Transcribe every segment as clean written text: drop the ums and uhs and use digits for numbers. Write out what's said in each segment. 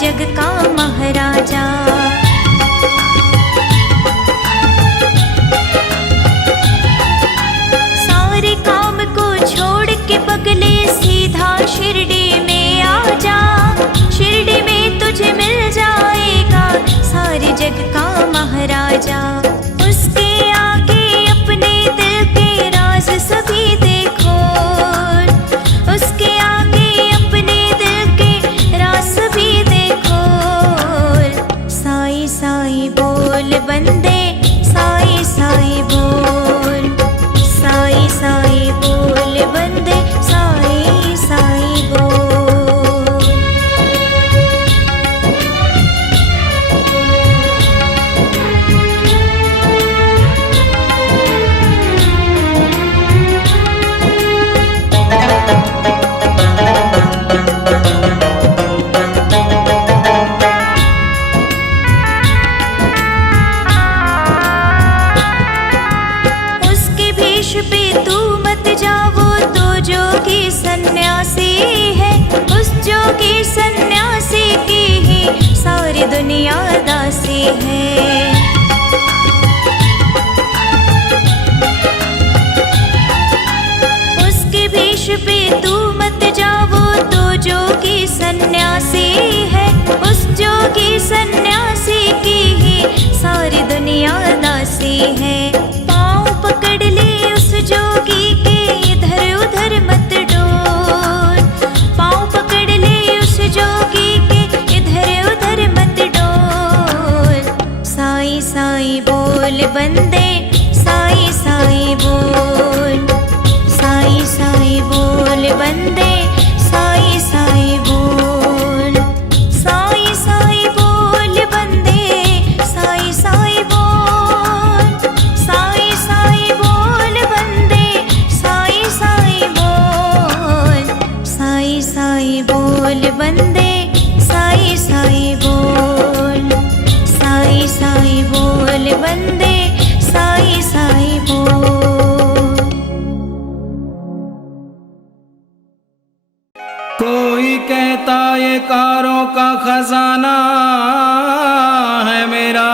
जग का महाराजा। सारे काम को छोड़ के पगले सीधा शिरडी में आ जा। शिरडी में तुझे मिल जाएगा सारे जग का महाराजा। उसके आगे अपने दिल के राज सभी देखो, उसके आगे अपने दिल के राज सभी देखो। साईं साईं बोल बंदे, साईं साईं बोल, साईं साईं बोल बंदे, साईं साईं बोल। पे तू मत जाओ तो जोगी सन्यासी है, उस जोगी सन्यासी की ही सारी दुनिया दासी है। उसके भेष पे तू मत जाओ तो जोगी सन्यासी है, उस जोगी सन्यासी की ही सारी दुनिया दासी है। पाँव पकड़ ले जोगी के इधर उधर मत डोल, पाँव पकड़ ले उस जोगी के इधर उधर मत डोल। साईं साईं बोल बंदे, साईं साईं बोल, साईं साईं बोल बंदे, साईं साईं बोल, साईं साईं बोल बंदे, साईं साईं बोल, साईं साईं बोल बंदे, साईं साईं बोल, साईं साईं बोल बंदे, साईं साईं बोल, साईं साईं बोल बंदे, साईं साईं बोल। कोई कहता ये कारों का खजाना है मेरा,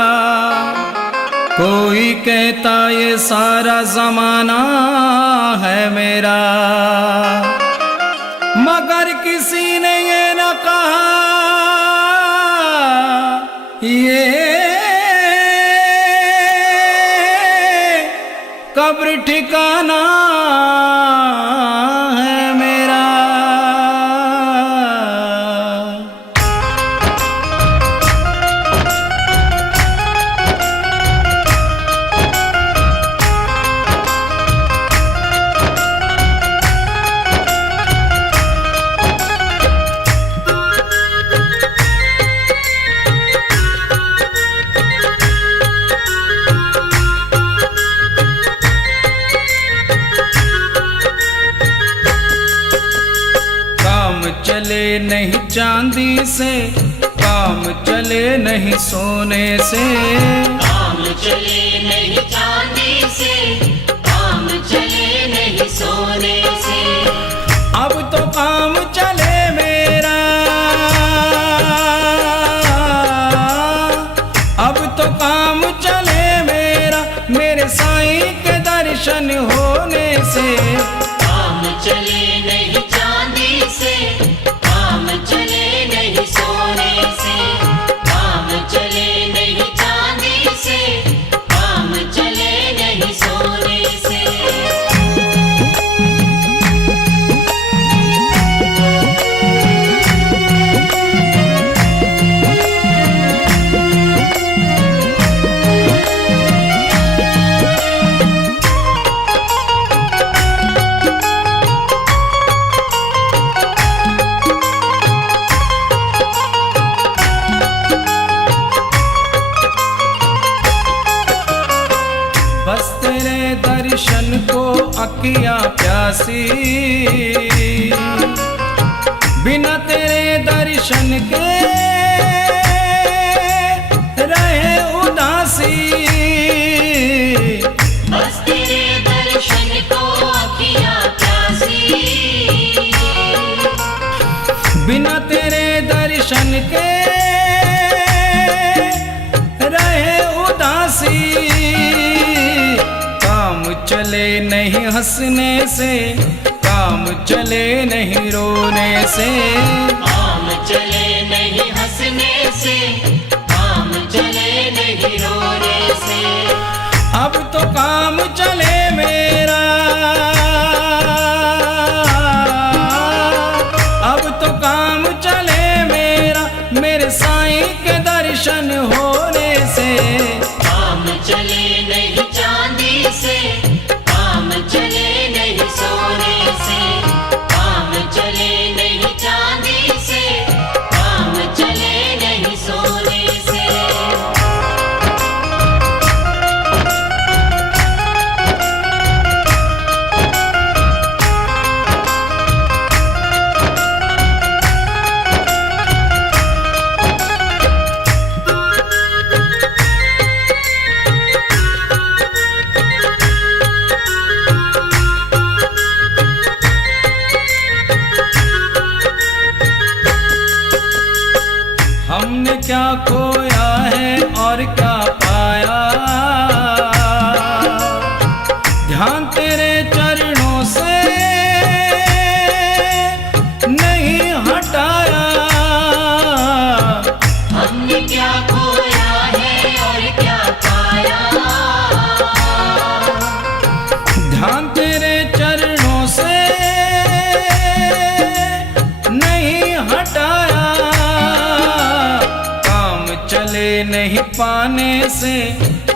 कोई कहता ये सारा जमाना है मेरा, मगर किसी ने ये न कहा ये कब्र ठिकाना है मेरा। चले नहीं चांदी से, काम चले नहीं सोने से, काम चले नहीं चांदी से, काम चले नहीं सोने से। अब तो काम चले मेरा, अब तो काम चले मेरा, मेरे साईं के दर्शन होने से। काम चले नहीं चांदी से, काम चले नहीं सोने से, काम चले नहीं चांदी से, काम चले नहीं सोने से। दर्शन को अखियां प्यासी, बिना तेरे दर्शन के रहे उदासी। बस तेरे दर्शन को अखियां प्यासी, बिना तेरे दर्शन के चले नहीं हंसने से, काम चले नहीं रोने से। काम चले नहीं हंसने से, काम चले नहीं रोने से। अब तो काम चले मेरा, अब तो काम चले मेरा, मेरे साईं के दर्शन होने से। काम चले नहीं चांदी से, काम चले नहीं सोने से। काम चले नहीं चांदी से, काम चले नहीं सोने से। हमने क्या खोया है और क्या पाया, ध्यान तेरे चरणों से नहीं हटाया। हमने क्या खोया है और क्या पाया, ध्यान तेरे चरणों से नहीं हटाया। काम चले नहीं पाने से,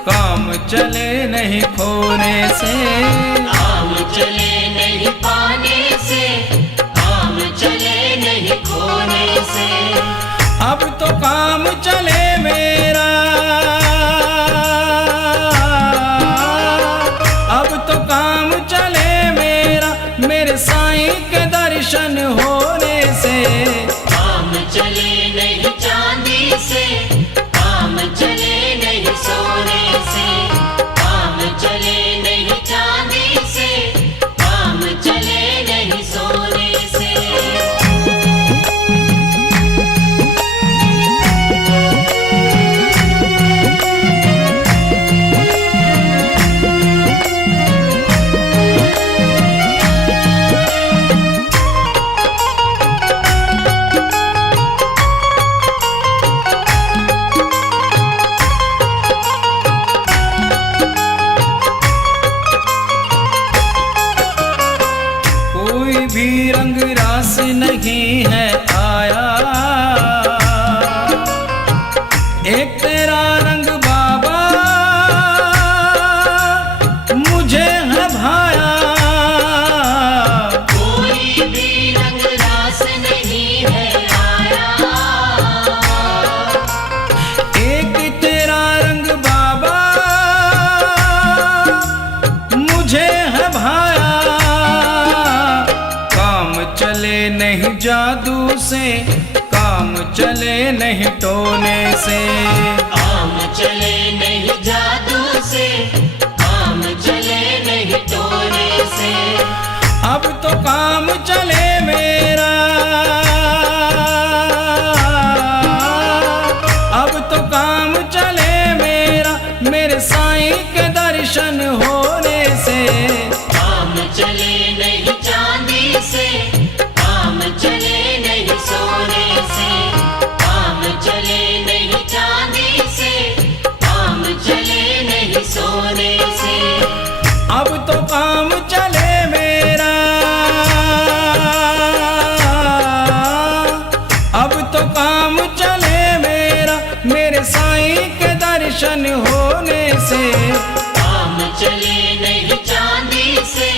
काम चले नहीं खोने से। काम चले नहीं पाने से, काम चले नहीं खोने से। अब तो काम चले मेरा, अब तो काम चले मेरा, मेरे साईं के दर्शन होने से। काम चले नहीं चांदी से, काम चले नहीं सोने से। काम चले नहीं चांदी से, काम चले नहीं सोने से। कोई भी रंग रास नहीं है आया, एक तेरा रंग बाबा मुझे है भाया। कोई भी रंग रास नहीं है आया, एक तेरा रंग बाबा मुझे है भाया। काम चले नहीं जादू से, काम चले नहीं टोने से। काम चले नहीं जादू से, काम चले नहीं टोने से। अब तो काम चले मेरा, अब तो काम चले मेरा, मेरे साईं के दर्शन होने से। काम चले नहीं चांदी से, काम चले नहीं सोने से। काम चले नहीं चांदी से, काम चले नहीं सोने से। अब तो काम चले मेरा, अब तो काम चले मेरा, मेरे साईं के दर्शन होने से। काम चले नहीं चांदी से,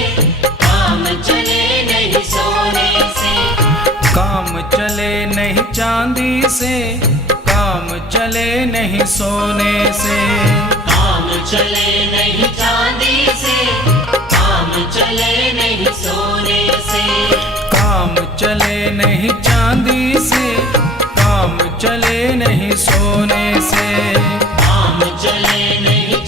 काम चले नहीं सोने से। काम चले नहीं चांदी से, काम चले नहीं सोने से। काम चले नहीं चांदी से, काम चले नहीं सोने से। काम चले नहीं चांदी से, काम चले नहीं सोने से। काम चले नहीं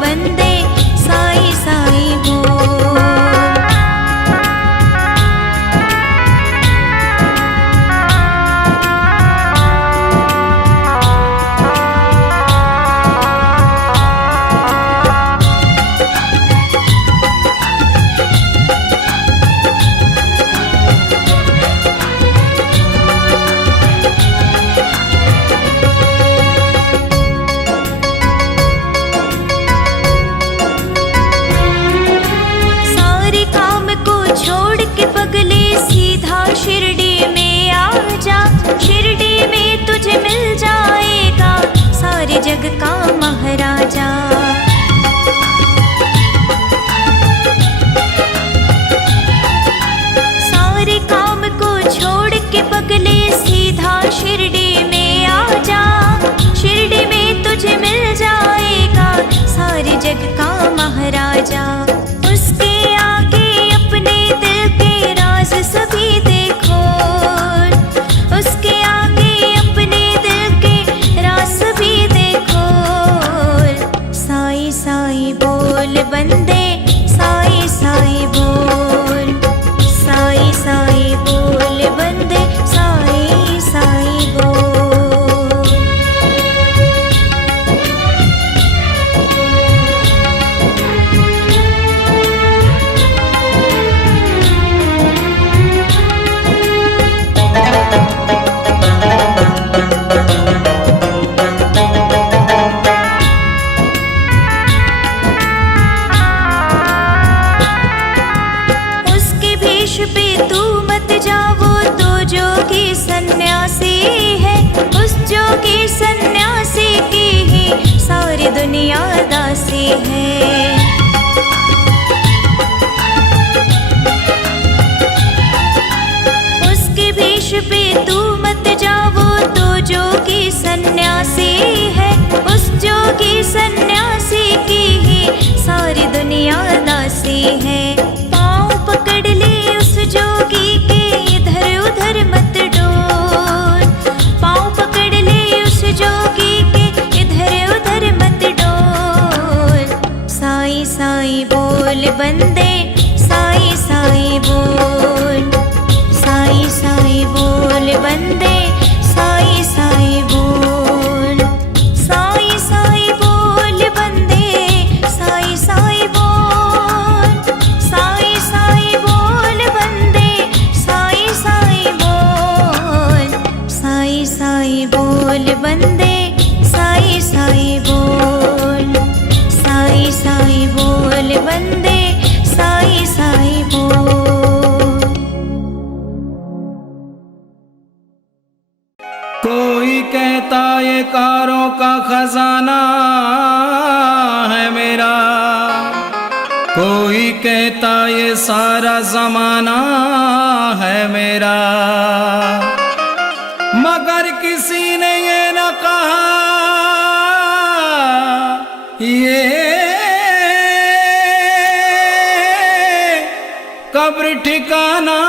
बंदे साई साई बोल। शिरडी में आ जा, शिरडी में तुझे मिल जाएगा सारे जग का महाराजा। सारे काम को छोड़ के पगले सीधा शिरडी में आ जा, शिरडी में तुझे मिल जाएगा सारे जग का महाराजा। उसके आगे अपने दिल के राज सभी देखो, उसके आगे अपने दिल के राज भी देखो। साई साई बोल बंदे साई साई बोल, साई साई बोल बंदे साई साई बोल। पे तू मत जाओ तो जोगी सन्यासी है, उस जोगी सन्यासी की ही सारी दुनिया दासी है। उसके भेष पे तू मत जाओ तो जोगी सन्यासी है, उस जोगी सन्यासी की ही सारी दुनिया दासी है। पाँव पकड़ ले जोगी के इधर उधर मत डोल, पाँव पकड़ ले उस जोगी के इधर उधर मत डोल। साई साई बोल बंदे साई साई बोल, साई साई बोल बंदे साई साई बोल, साई साई बोल बंदे साई साई बोल, साई साई बोल बंदे साई साई बोल, साई साई बोल बंदे साई साई बोल, साई साई बोल बंदे साई साई बोल। कोई कहता ये कारों का खजाना है मेरा, कोई कहता ये सारा जमाना है मेरा, मगर किसी ने ये न कहा ये कब्र ठिकाना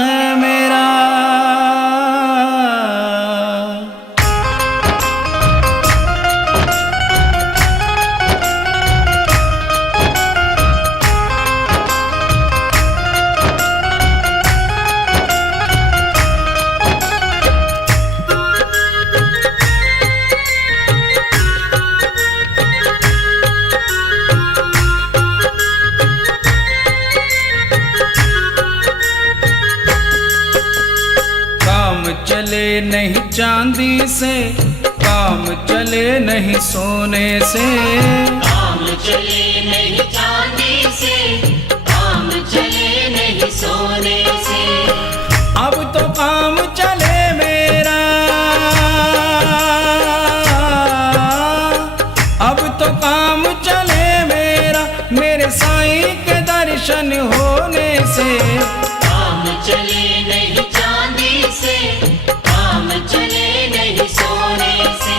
है मेरा। चले नहीं चांदी से, काम चले नहीं सोने से, काम चले नहीं चांदी से, काम चले नहीं सोने से। अब तो काम चले मेरा, अब तो काम चले मेरा, मेरे साईं के दर्शन होने से। काम चले नहीं चांदी से, काम चले नहीं सोने से,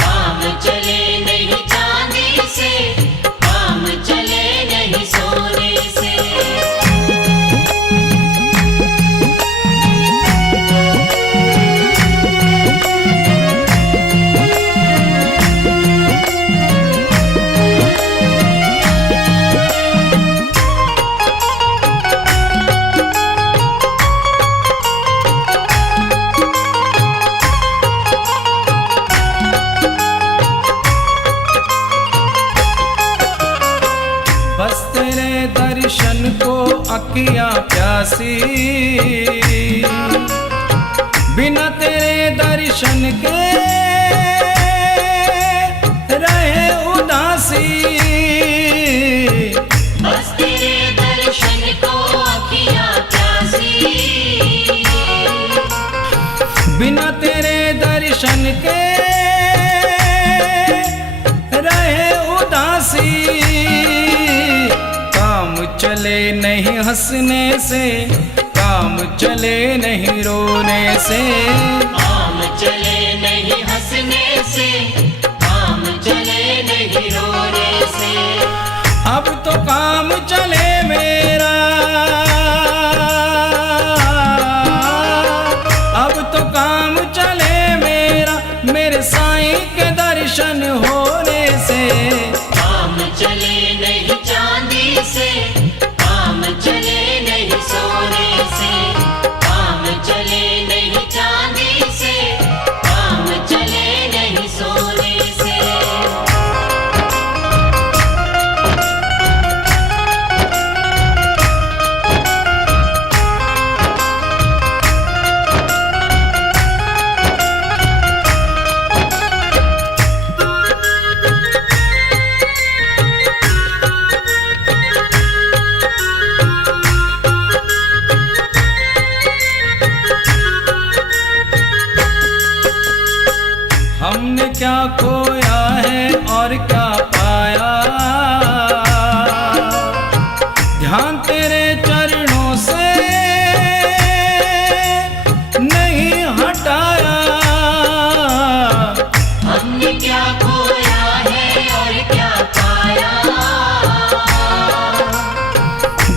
काम चले नहीं चांदी से, काम चले नहीं सोने से। दर्शन को अखियां प्यासी, बिना तेरे दर्शन के रहे उदासी। बस तेरे दर्शन को अखियां प्यासी, बिना तेरे दर्शन के रहे उदासी। काम चले नहीं हंसने से, काम चले नहीं रोने से। काम चले नहीं हंसने से, काम चले नहीं रोने से। अब तो काम चले मेरा, अब तो काम चले मेरा, मेरे साईं के दर्शन होने से। काम चले नहीं चांदी से, काम चले नहीं सोने से। काम चले नहीं चांदी से, काम चले नहीं सोने से। हमने क्या खोया है और क्या पाया, ध्यान तेरे चरणों से नहीं हटाया। हमने क्या खोया है और क्या पाया,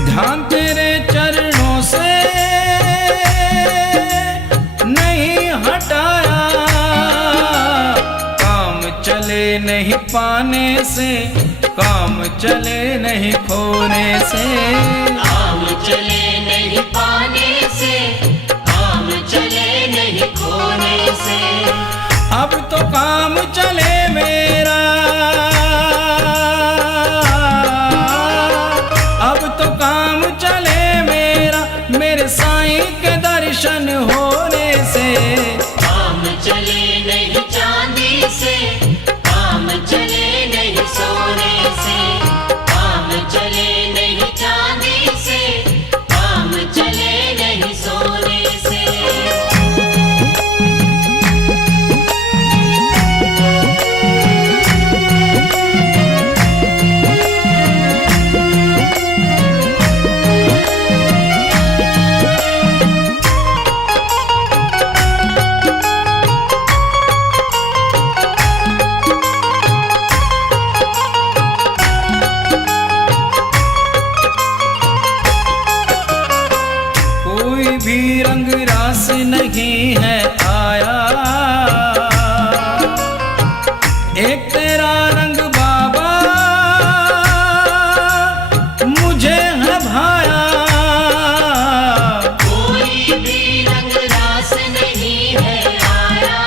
ध्यान तेरे चरणों से नहीं हटाया। काम चले नहीं पाने से, काम चले नहीं खोने से। काम चले नहीं पाने से, काम चले नहीं खोने से। अब तो काम चले मेरा, अब तो काम चले मेरा, मेरे साईं के दर्शन होने से। काम चले नहीं चांदी से, काम चले नहीं सोने से। काम चले नहीं चांदी से, काम चले नहीं सोने से। कोई भी रंग रास नहीं है आया, एक तेरा रंग बाबा मुझे है भाया। कोई भी रंग रास नहीं है आया,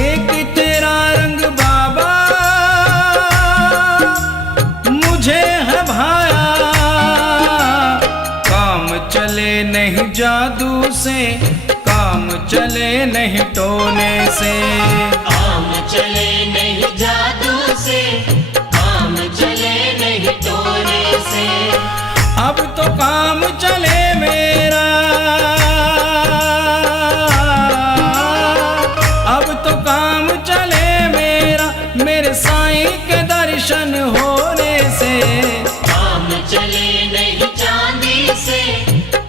एक तेरा रंग बाबा मुझे है भाया। काम चले नहीं जादू से, काम चले नहीं टोने से। काम चले नहीं जादू से, काम चले नहीं टोने से। अब तो काम चले मेरा, अब तो काम चले मेरा, मेरे साईं के दर्शन होने से। काम चले नहीं चांदी से,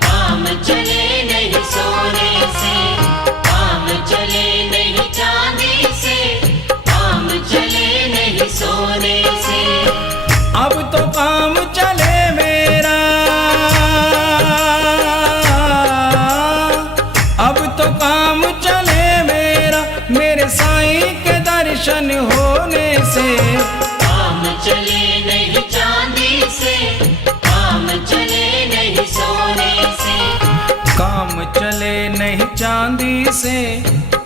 काम चले नहीं सोने से। काम चले नहीं चांदी से, काम चले नहीं सोने से। अब तो काम चले मेरा, अब तो काम चले मेरा, मेरे साईं के दर्शन होने से। काम चले नहीं चांदी से, काम चले नहीं सोने से। काम चले नहीं चांदी से,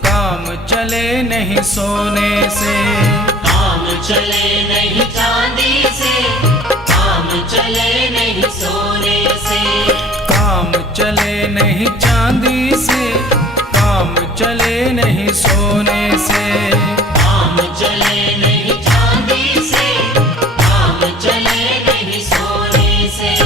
काम चले नहीं सोने से। काम चले नहीं चांदी से, चले नहीं सोने से, काम चले नहीं चांदी से, काम चले नहीं सोने से। काम चले नहीं चांदी से, काम चले नहीं सोने से।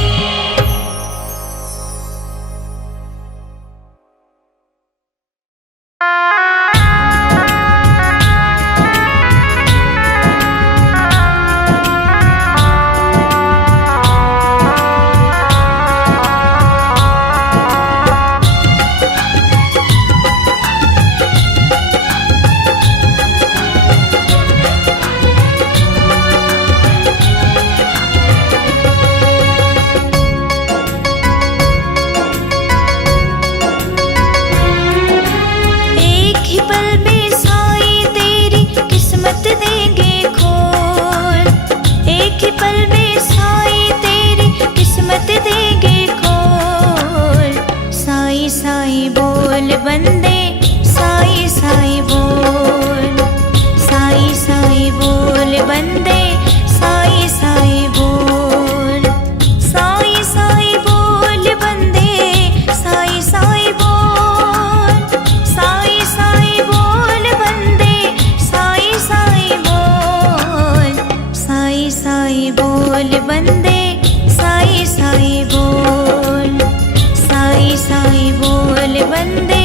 बंदे साई साई बोल, साई साई बोल बंदे साई साई बोल, साई साई बोल बंदे साई साई बोल, साई साई बोल बंदे साई साई बोल, साई साई बोल बंदे साई साई बोल, साई साई बोल बंदे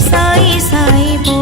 साई साई बोल।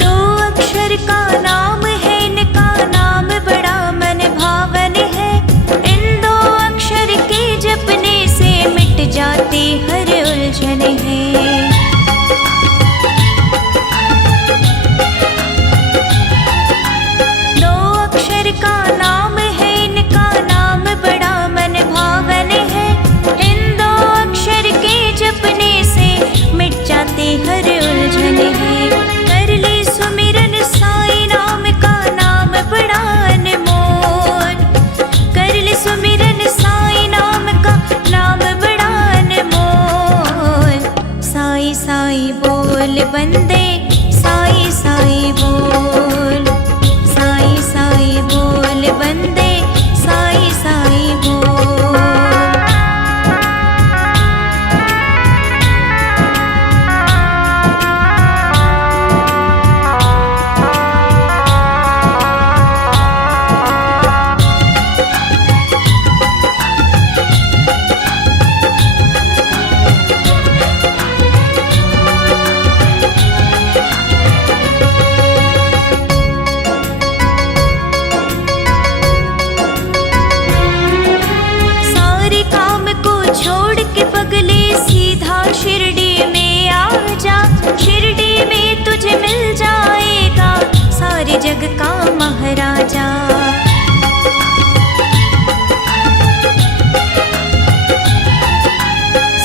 दो अक्षर का नाम है, इनका नाम बड़ा मन भावन है, इन दो अक्षर के जपने से मिट जाती हर उलझन है। दो अक्षर का नाम है, इनका नाम बड़ा मन भावन है, इन दो अक्षर के जपने से मिट जाती हर उलझन है। कर ले सुमिरन साई नाम का, नाम बड़ा अनमोल, कर ले सुमिरन साई नाम का, नाम बड़ा अनमोल, साई साई बोल बंदे साई साई बोल, साई साई बोल बंदे साई साई बोल। सारे काम को छोड़ के पगले सीधा शिरडी में आ जा, शिरडी में तुझे मिल जाएगा सारे जग का महाराजा।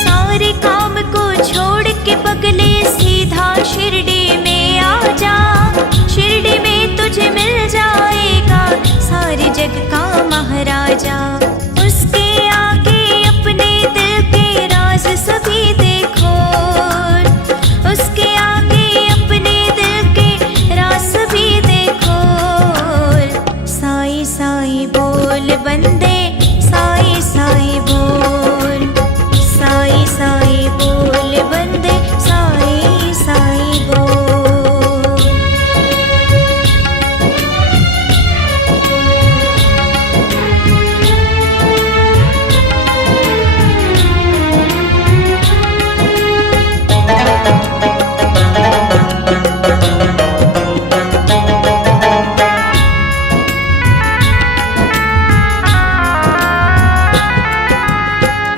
सारे काम को छोड़ के पगले सीधा शिरडी में आ जा, शिरडी में तुझे मिल जाएगा सारे जग का महाराजा। उसके आगे अपने दिल के राज सभी देखो, उसके आगे अपने दिल के राज सभी देखो, साई साई बोल बंदे साई साई बोल, साई साई बोल बंदे साई साई बोल।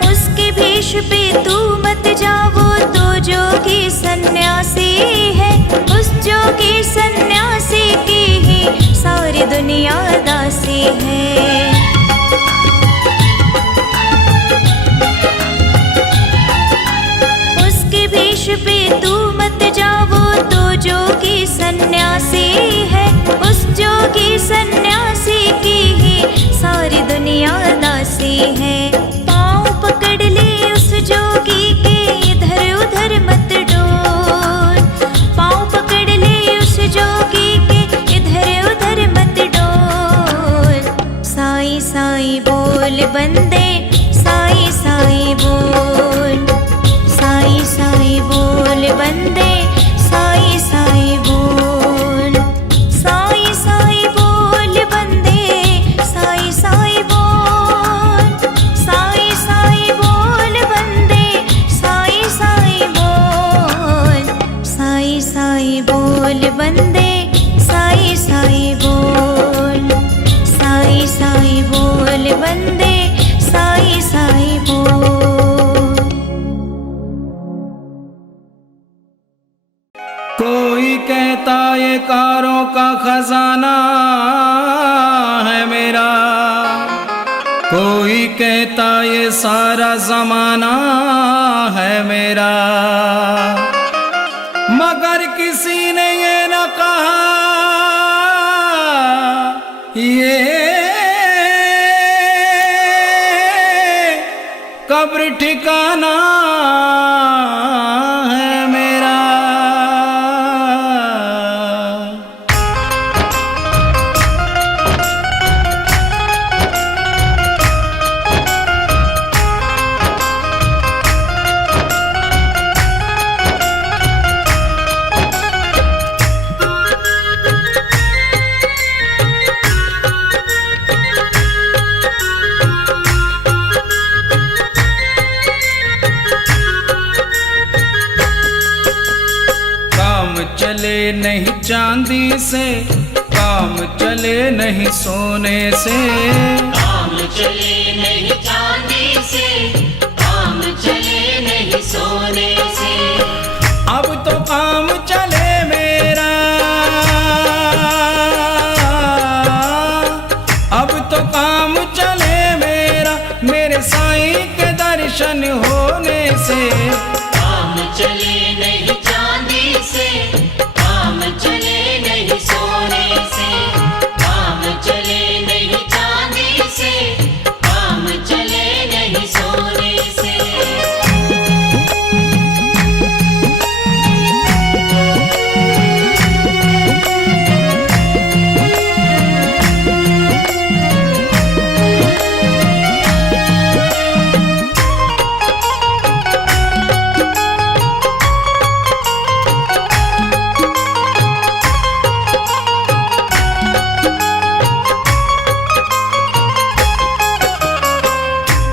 उसके भेष पे तू मत जावो, तो जोगी सन्यासी है, उस जोगी सन्यासी की ही सारी दुनिया दासी है। उसके भेष पे तू मत जा नेकारों का खजाना है मेरा। कोई कहता ये सारा जमाना है मेरा, मगर किसी ने ये न कहा ये कब्र ठिकाना है मेरा। चले नहीं चांदी से, काम चले नहीं सोने से। काम चले नहीं चांदी से, काम चले नहीं सोने से। अब तो काम चले मेरा, अब तो काम चले मेरा, मेरे साईं के दर्शन होने से। काम चले नहीं चांदी से, काम चले नहीं सोने से। काम चले नहीं चांदी से, काम चले नहीं सोने से।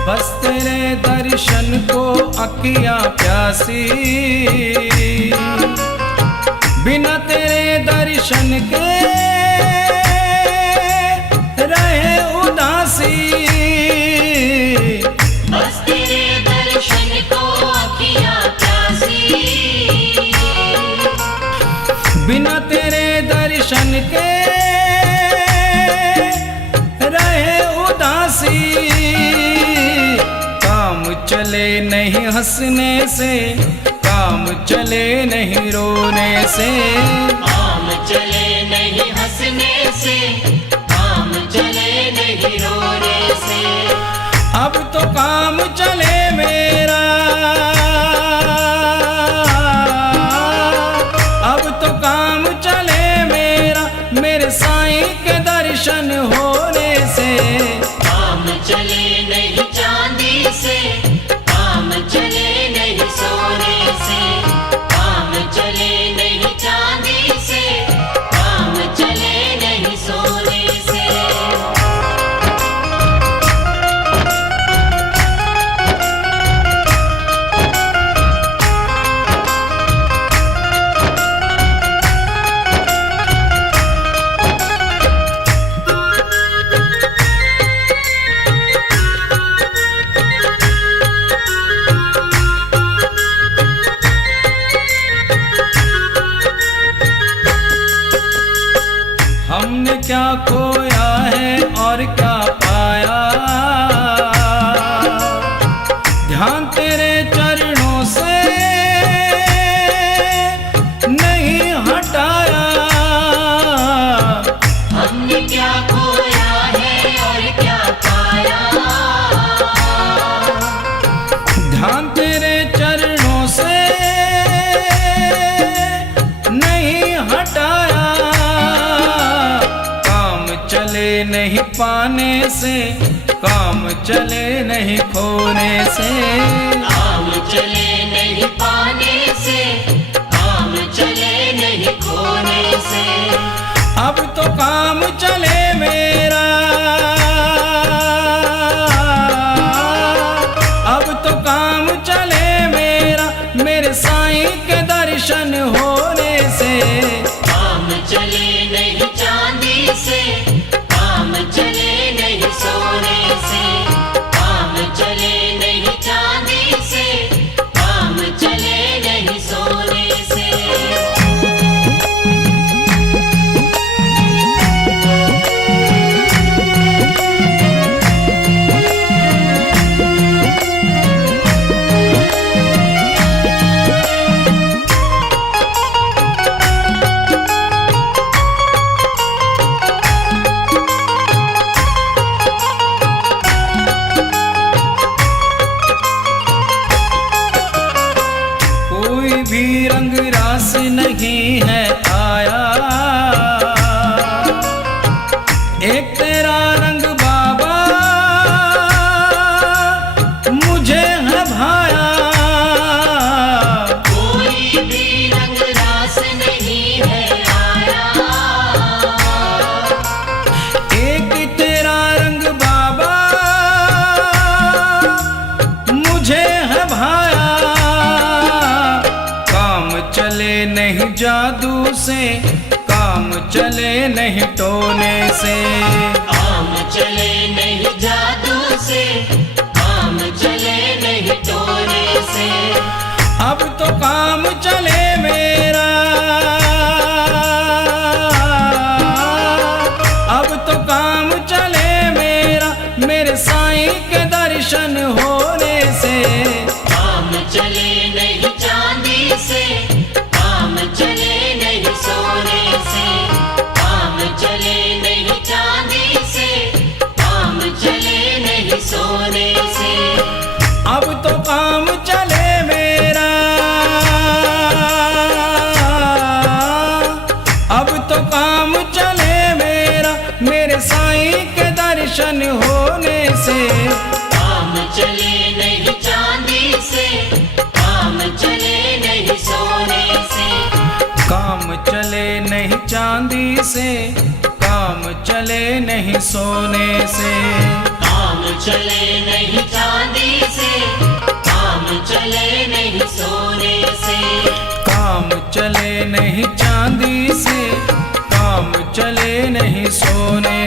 बस तेरे दर्शन को अखियां प्यासी, बिना तेरे दर्शन के रहे उदासी। बस तेरे दर्शन को अखियां प्यासी, बिना तेरे दर्शन के रहे उदासी। काम चले नहीं हंसने से, काम चले नहीं रोने से। काम चले नहीं हंसने से, काम चले नहीं रोने से। अब तो काम चले मेरा, अब तो काम चले मेरा, मेरे साईं के दर्शन होने से। काम चले नहीं चांदी से, काम चले नहीं सोने से। काम चले नहीं चांदी से, काम चले नहीं सोने से। हमने क्या खोया है और क्या पाया, ध्यान तेरे चरणों से नहीं हटाया। हमने क्या खोया है और क्या पाया, ध्यान तेरे चरणों से नहीं हटाया। काम चले नहीं पाने से, काम चले नहीं खोने से। काम चले नहीं पाने से, काम चले नहीं खोने से। अब तो काम चले मेरा, अब तो काम चले मेरा, मेरे साईं के दर्शन होने से। काम चले नहीं चांदी से, काम चले नहीं सोने से। काम चले नहीं चांदी से, काम चले नहीं सोने से। रंग रास नहीं है आया। एक तेरा रंग बाबा मुझे है भाया। कोई भी रंग रास नहीं है आया। एक तेरा रंग बाबा मुझे है भाया। काम चले नहीं जादू से, काम चले नहीं टोने से। काम चले नहीं जादू से, काम चले नहीं टोने से। अब तो काम चले मेरा, अब तो काम चले मेरा, मेरे साईं के दर्शन होने से। काम चले नहीं चांदी से, काम चले नहीं सोने से। काम चले नहीं चांदी से, काम चले नहीं सोने से। अब तो काम चले मेरा, अब तो काम चले मेरा, मेरे साईं के दर्शन होने से। काम चले नहीं चांदी से, काम चले नहीं सोने से। काम चले नहीं चांदी से, काम चले नहीं सोने से। काम चले नहीं चांदी से, काम चले नहीं सोने से। काम चले नहीं चांदी से, काम चले नहीं सोने